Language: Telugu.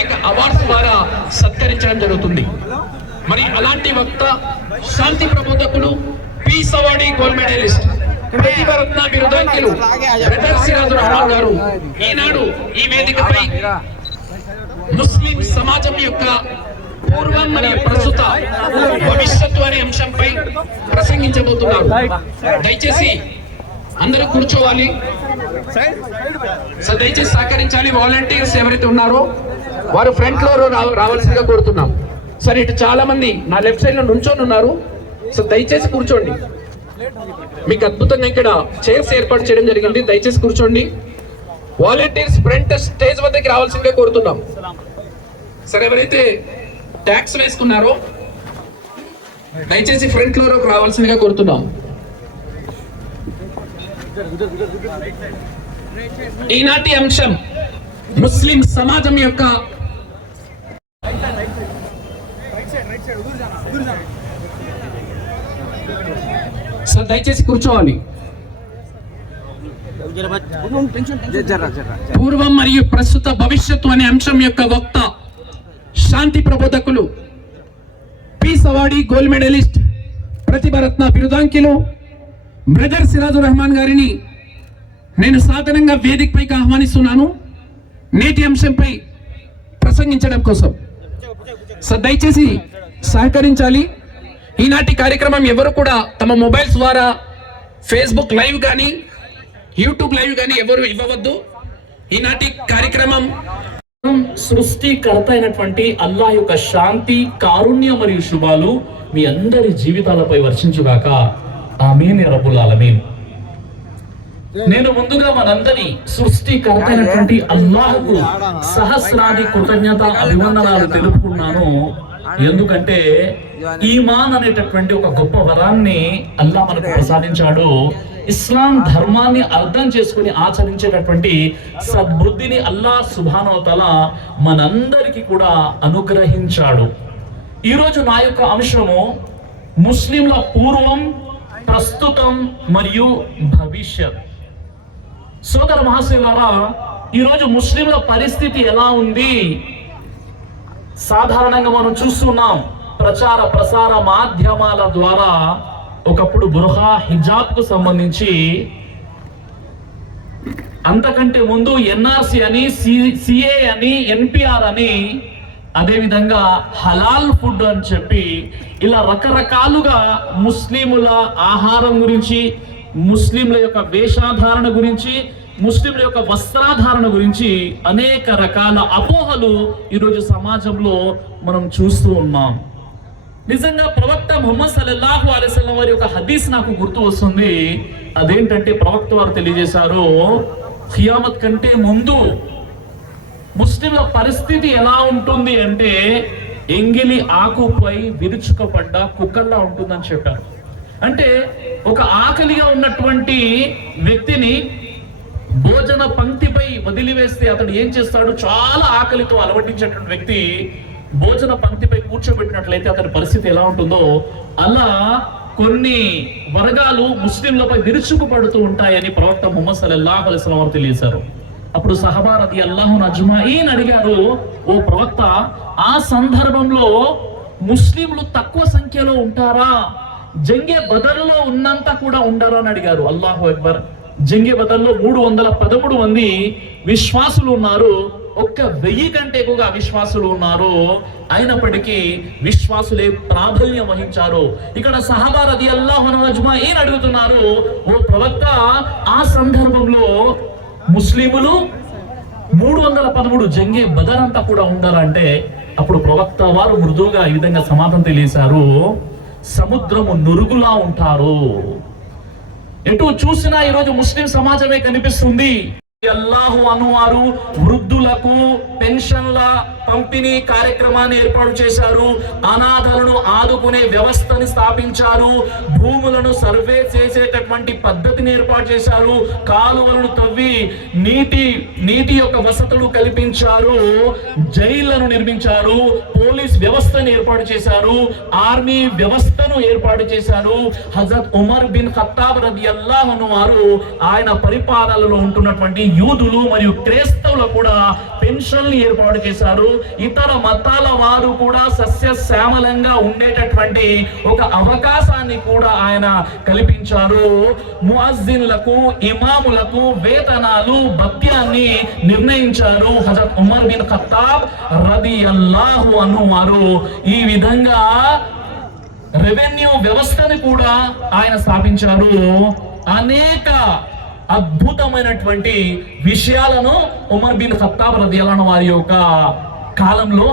అనేక అవార్డ్స్ ద్వారా సత్కరించడం జరుగుతుంది. మరి అలాంటి వక్త శాంతి ప్రబోధకులు పీస్ అవార్డీ గోల్డ్ మెడలిస్ట్ ప్రతిభరత్న బిరుదాంకిలు బ్రదర్ రహమాన్ గారు ఈనాడు ఈ వేదికపై ముస్లిం సమాజం యొక్క పూర్వం మరియు ప్రస్తుత భవిష్యత్తు అనే అంశంపై ప్రసంగించబోతున్నారు. దయచేసి అందరూ కూర్చోవాలి. సో దయచేసి సహకరించాలి. వాలంటీర్స్ ఎవరైతే ఉన్నారో వారు ఫ్రంట్లో రావాల్సిందిగా కోరుతున్నాం సరే ఇటు చాలా మంది నా లెఫ్ట్ సైడ్లో నుంచొని ఉన్నారు. సో దయచేసి కూర్చోండి. మీకు అద్భుతంగా ఇక్కడ చైర్స్ ఏర్పాటు చేయడం జరిగింది. దయచేసి కూర్చోండి. వాలంటీర్స్ ఫ్రంట్ స్టేజ్ వద్దకి రావాల్సిందిగా కోరుతున్నాం. సరే ఎవరైతే ట్యాక్స్ వేసుకున్నారో దయచేసి ఫ్రంట్లో రావాల్సిందిగా కోరుతున్నాం. ఈనాటి అంశం ముస్లిం సమాజం యొక్క సార్ దయచేసి కూర్చోవాలి. పూర్వం మరియు ప్రస్తుత భవిష్యత్తు అనే అంశం యొక్క వక్త శాంతి ప్రబోధకులు పీస్ అవార్డీ గోల్డ్ మెడలిస్ట్ ప్రతిభరత్న బిరుదాంకిలు బ్రదర్ సిరాజు రెహమాన్ గారిని నేను సాధారణంగా వేదికపైకి ఆహ్వానిస్తున్నాను. నేటి అంశంపై ప్రసంగించడం కోసం. సో దయచేసి సహకరించాలి. ఈనాటి కార్యక్రమం ఎవరు కూడా తమ మొబైల్స్ ద్వారా ఫేస్బుక్ లైవ్ కానీ యూట్యూబ్ లైవ్ కానీ ఎవరు ఇవ్వవద్దు. ఈనాటి కార్యక్రమం సృష్టికర్త అయినటువంటి అల్లా యొక్క శాంతి కారుణ్య మరియు శుభాలు మీ అందరి జీవితాలపై వర్షించుగాక. ఆమెనే యా ఆలమీన్. నేను ముందుగా మనందరి సృష్టికర్త అయినటువంటి అల్లాహకు సహస్రాది కృతజ్ఞత అభివందనాలు తెలుపుకున్నాను. ఎందుకంటే ఈమాన్ అనేటటువంటి ఒక గొప్ప వరాన్ని అల్లా మనకు ప్రసాదించాడు. ఇస్లాం ధర్మాన్ని అర్థం చేసుకుని ఆచరించేటటువంటి సద్బుద్ధిని అల్లా సుభానవతల మనందరికీ కూడా అనుగ్రహించాడు. ఈరోజు నా యొక్క అంశము ముస్లింల పూర్వం ప్రస్తుతం మరియు భవిష్యత్. సోదర మహాశివులారా ఈరోజు ముస్లింల పరిస్థితి ఎలా ఉంది? సాధారణంగా మనం చూస్తున్నాం ప్రచార ప్రసార మాధ్యమాల ద్వారా ఒకప్పుడు బుర్హా హిజాబ్కు సంబంధించి అంతకంటే ముందు ఎన్ఆర్సి అని సిఏ అని ఎన్పిఆర్ అని అదేవిధంగా హలాల్ ఫుడ్ అని చెప్పి ఇలా రకరకాలుగా ముస్లిముల ఆహారం గురించి ముస్లింల యొక్క వేషాధారణ గురించి ముస్లింల యొక్క వస్త్రాధారణ గురించి అనేక రకాల అపోహలు ఈరోజు సమాజంలో మనం చూస్తూ ఉన్నాం. నిజంగా ప్రవక్త ముహమ్మద్ సల్లల్లాహు అలైహిస్సల్లం వారి యొక్క హదీస్ నాకు గుర్తు వస్తుంది. అదేంటంటే ప్రవక్త వారు తెలియజేశారు ఖియామత్ కంటే ముందు ముస్లింల పరిస్థితి ఎలా ఉంటుంది అంటే ఎంగిలి ఆకుపై విరుచుకపడ్డ కుక్కల్లా ఉంటుందని చెప్పారు. అంటే ఒక ఆకలిగా ఉన్నటువంటి వ్యక్తిని భోజన పంక్తిపై వదిలివేస్తే అతడు ఏం చేస్తాడు? చాలా ఆకలితో అలవటించేటువంటి వ్యక్తి భోజన పంక్తిపై కూర్చోబెట్టినట్లయితే అతని పరిస్థితి ఎలా ఉంటుందో అలా కొన్ని వర్గాలు ముస్లింలపై విరుచుకుపడుతూ ఉంటాయని ప్రవక్త ముహమ్మద్ సల్లల్లాహు అలైహి వారు తెలియజేశారు. అప్పుడు సహబారతి అల్లాహు అజ్మాయిన్ అడిగారు ఓ ప్రవక్త ఆ సందర్భంలో ముస్లింలు తక్కువ సంఖ్యలో ఉంటారా? జంగే బదర్లో ఉన్నంత కూడా ఉండరా? అని అడిగారు. అల్లాహు అక్బర్. జంగిబదల్లో మూడు వందల పదమూడు మంది విశ్వాసులు ఉన్నారు. ఒక్క వెయ్యి కంటే ఎక్కువగా అవిశ్వాసులు ఉన్నారు. అయినప్పటికీ విశ్వాసులే ప్రాబల్యం వహించారు. ఇక్కడ సహబారది అల్లాహు ఏం అడుగుతున్నారు ఓ ప్రవక్త ఆ సందర్భంలో ముస్లిములు మూడు వందల పదమూడు జంగే బదర్ అంతా కూడా ఉండాలంటే అప్పుడు ప్రవక్త వారు మృదువుగా ఈ విధంగా సమాధానం తెలియశారు సముద్రము నురుగులా ఉంటారు. ఎటు చూసినా ఈరోజు ముస్లిం సమాజమే కనిపిస్తుంది. అల్లాహు అనువారు వృద్ధులకు పెన్షన్ల పంపిణీ కార్యక్రమాన్ని ఏర్పాటు చేశారు. అనాథలను ఆదుకునే వ్యవస్థని స్థాపించారు. భూములను సర్వే చేసేటటువంటి పద్ధతిని ఏర్పాటు చేశారు. కాలువలను తవ్వి నీటి నీటి యొక్క వసతులు కల్పించారు. జైళ్ళను నిర్మించారు. పోలీస్ వ్యవస్థను ఏర్పాటు చేశారు. ఆర్మీ వ్యవస్థను ఏర్పాటు చేశారు. హజరత్ ఉమర్ బిన్ ఖత్తాబ్ రది అల్లాహను వారు ఆయన పరిపాలనలో ఉంటున్నటువంటి యూదులు మరియు క్రైస్తవులు కూడా పెన్షన్లు ఏర్పాటు చేశారు. ఇతర మతాల వారు కూడా సస్య శ్యామలంగా ఉండేటటువంటి ఒక అవకాశాన్ని కూడా ఆయన కల్పించారు. ముఅజ్జిన్లకు ఇమాములకు వేతనాలు భత్యాన్ని నిర్ణయించారు హజరత్ ఉమర్ బిన్ ఖత్తాబ్ రది అల్లాహు అను వారు. ఈ విధంగా రెవెన్యూ వ్యవస్థని కూడా ఆయన స్థాపించారు. అనేక అద్భుతమైనటువంటి విషయాలను ఉమర్ బిన్ ఖత్తాబ్ రదియాలను వారి యొక్క కాలంలో